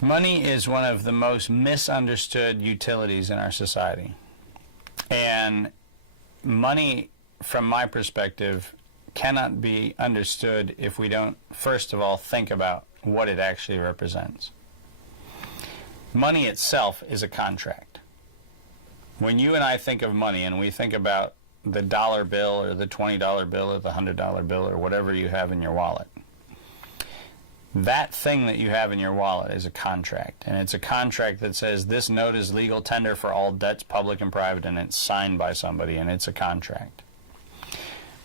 Money is one of the most misunderstood utilities in our society. And money, from my perspective, cannot be understood if we don't, first of all, think about what it actually represents. Money itself is a contract. When you and I think of money and we think about the dollar bill or the $20 bill or the $100 bill or whatever you have in your wallet, that thing that you have in your wallet is a contract, and it's a contract that says this note is legal tender for all debts, public and private, and it's signed by somebody, and it's a contract.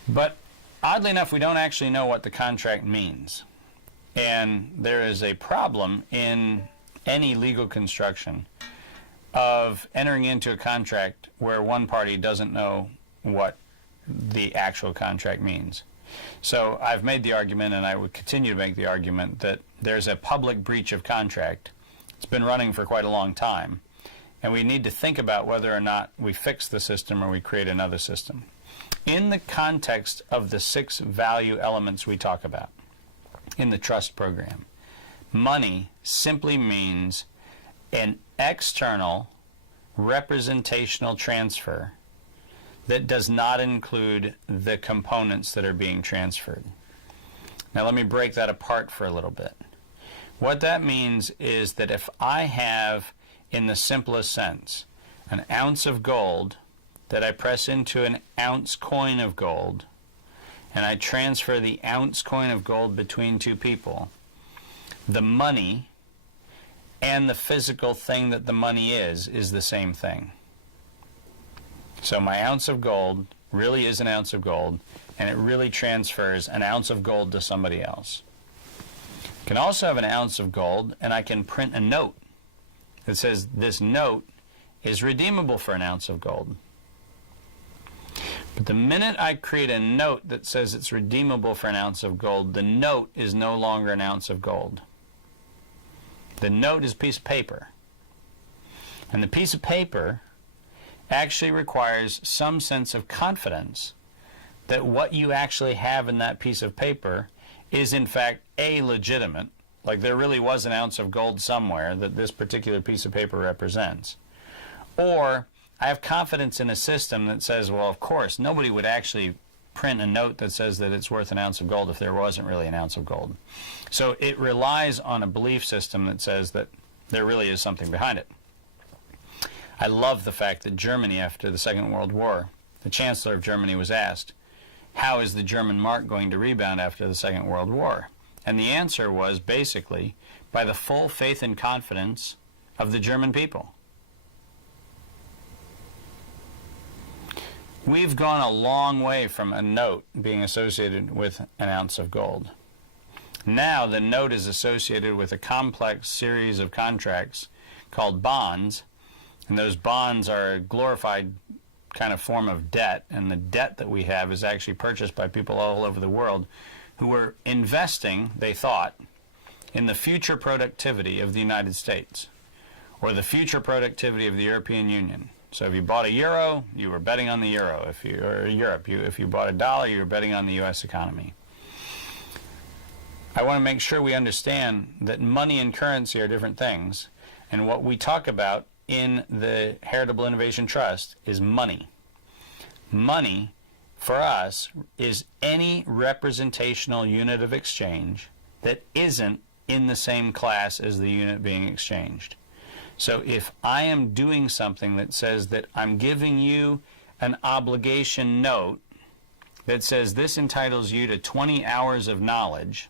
But oddly enough, we don't actually know what the contract means, and there is a problem in any legal construction of entering into a contract where one party doesn't know what the actual contract means. So I've made the argument, and I would continue to make the argument, that there's a public breach of contract. It's been running for quite a long time, and we need to think about whether or not we fix the system or we create another system. In the context of the 6 value elements we talk about in the trust program, money simply means an external representational transfer that does not include the components that are being transferred. Now let me break that apart for a little bit. What that means is that if I have, in the simplest sense, an ounce of gold that I press into an ounce coin of gold, and I transfer the ounce coin of gold between 2 people, the money and the physical thing that the money is the same thing. So my ounce of gold really is an ounce of gold, and it really transfers an ounce of gold to somebody else. I can also have an ounce of gold, and I can print a note that says this note is redeemable for an ounce of gold. But the minute I create a note that says it's redeemable for an ounce of gold, the note is no longer an ounce of gold. The note is a piece of paper. And the piece of paper actually requires some sense of confidence that what you actually have in that piece of paper is in fact A, legitimate, like there really was an ounce of gold somewhere that this particular piece of paper represents, or I have confidence in a system that says, well, of course, nobody would actually print a note that says that it's worth an ounce of gold if there wasn't really an ounce of gold. So it relies on a belief system that says that there really is something behind it. I love the fact that Germany, after the Second World War, the Chancellor of Germany was asked, how is the German mark going to rebound after the Second World War? And the answer was basically by the full faith and confidence of the German people. We've gone a long way from a note being associated with an ounce of gold. Now the note is associated with a complex series of contracts called bonds, and those bonds are a glorified kind of form of debt, and the debt that we have is actually purchased by people all over the world who were investing, they thought, in the future productivity of the United States or the future productivity of the European Union. So if you bought a euro, you were betting on the euro. If you bought a dollar, you were betting on the U.S. economy. I want to make sure we understand that money and currency are different things, and what we talk about in the Heritable Innovation Trust is money. Money, for us, is any representational unit of exchange that isn't in the same class as the unit being exchanged. So if I am doing something that says that I'm giving you an obligation note that says this entitles you to 20 hours of knowledge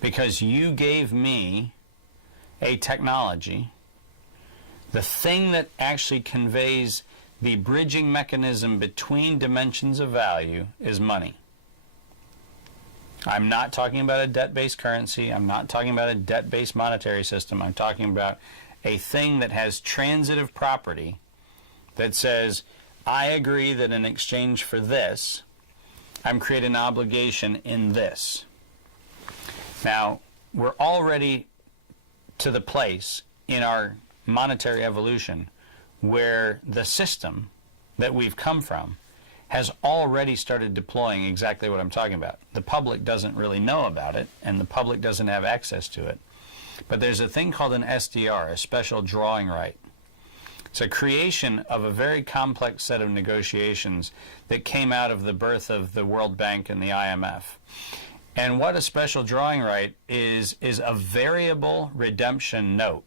because you gave me a technology, the thing that actually conveys the bridging mechanism between dimensions of value is money. I'm not talking about a debt-based currency. I'm not talking about a debt-based monetary system. I'm talking about a thing that has transitive property that says, I agree that in exchange for this, I'm creating an obligation in this. Now, we're already to the place in our monetary evolution where the system that we've come from has already started deploying exactly what I'm talking about. The public doesn't really know about it, and the public doesn't have access to it. But there's a thing called an SDR, a special drawing right. It's a creation of a very complex set of negotiations that came out of the birth of the World Bank and the IMF. And what a special drawing right is a variable redemption note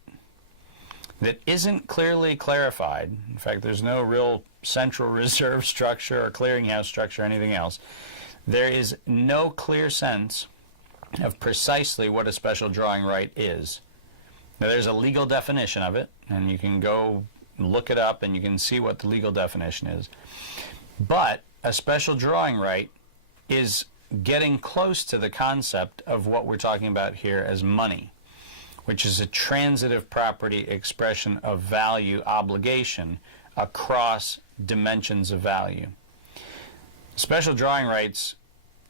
that isn't clearly clarified. In fact, there's no real central reserve structure or clearinghouse structure or anything else. There is no clear sense of precisely what a special drawing right is. Now, there's a legal definition of it, and you can go look it up and you can see what the legal definition is. But a special drawing right is getting close to the concept of what we're talking about here as money, which is a transitive property expression of value obligation across dimensions of value. Special drawing rights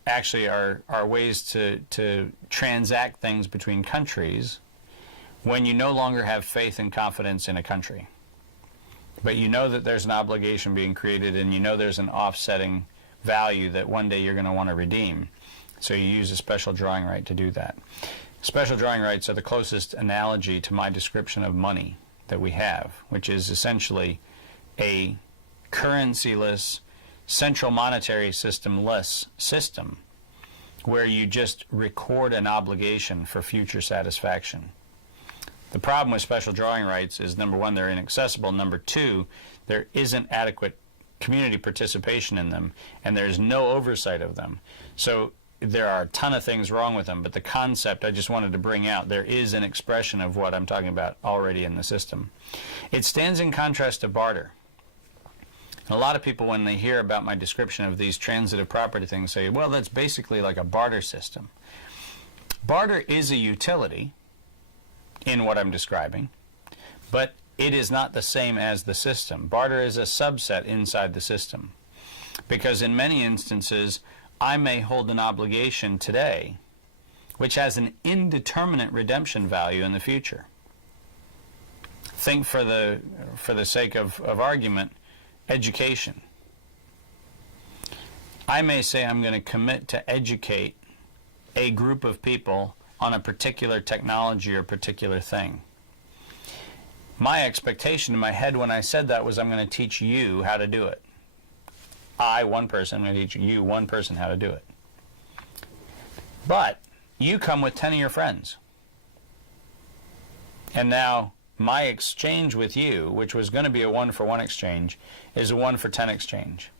actually are ways to transact things between countries when you no longer have faith and confidence in a country. But you know that there's an obligation being created, and you know there's an offsetting value that one day you're going to want to redeem. So you use a special drawing right to do that. Special drawing rights are the closest analogy to my description of money that we have, which is essentially a currency-less, central monetary system-less system where you just record an obligation for future satisfaction. The problem with special drawing rights is, number one, they're inaccessible. Number two, there isn't adequate community participation in them, and there's no oversight of them. So there are a ton of things wrong with them, but the concept I just wanted to bring out, there is an expression of what I'm talking about already in the system. It stands in contrast to barter. And a lot of people, when they hear about my description of these transitive property things, say, well, that's basically like a barter system. Barter is a utility in what I'm describing, but it is not the same as the system. Barter is a subset inside the system, because in many instances I may hold an obligation today which has an indeterminate redemption value in the future. Think, for the sake of argument, education. I may say I'm going to commit to educate a group of people on a particular technology or particular thing. My expectation in my head when I said that was, I'm going to teach you how to do it. One person, I'm going to teach you, one person, how to do it. But you come with 10 of your friends. And now my exchange with you, which was going to be a 1-for-1 exchange, is a 1-for-10 exchange.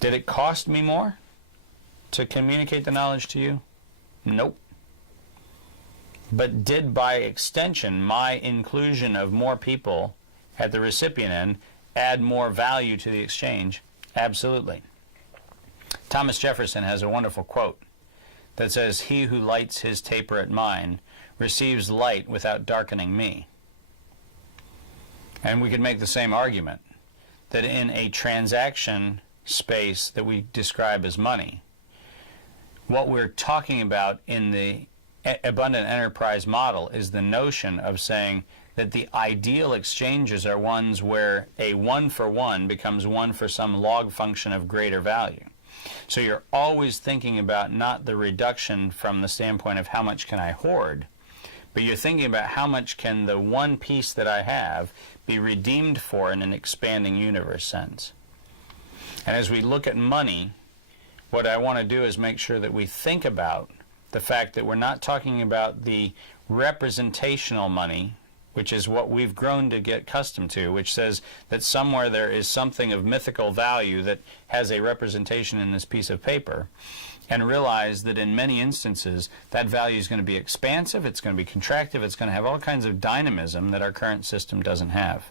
Did it cost me more to communicate the knowledge to you? Nope. But did, by extension, my inclusion of more people at the recipient end add more value to the exchange? Absolutely. Thomas Jefferson has a wonderful quote that says, "He who lights his taper at mine receives light without darkening me." And we could make the same argument that in a transaction space that we describe as money, what we're talking about in the abundant enterprise model is the notion of saying that the ideal exchanges are ones where a 1-for-1 becomes 1 for some log function of greater value. So you're always thinking about not the reduction from the standpoint of how much can I hoard, but you're thinking about how much can the one piece that I have be redeemed for in an expanding universe sense. And as we look at money, what I want to do is make sure that we think about the fact that we're not talking about the representational money, which is what we've grown to get accustomed to, which says that somewhere there is something of mythical value that has a representation in this piece of paper, and realize that in many instances that value is going to be expansive, it's going to be contractive, it's going to have all kinds of dynamism that our current system doesn't have.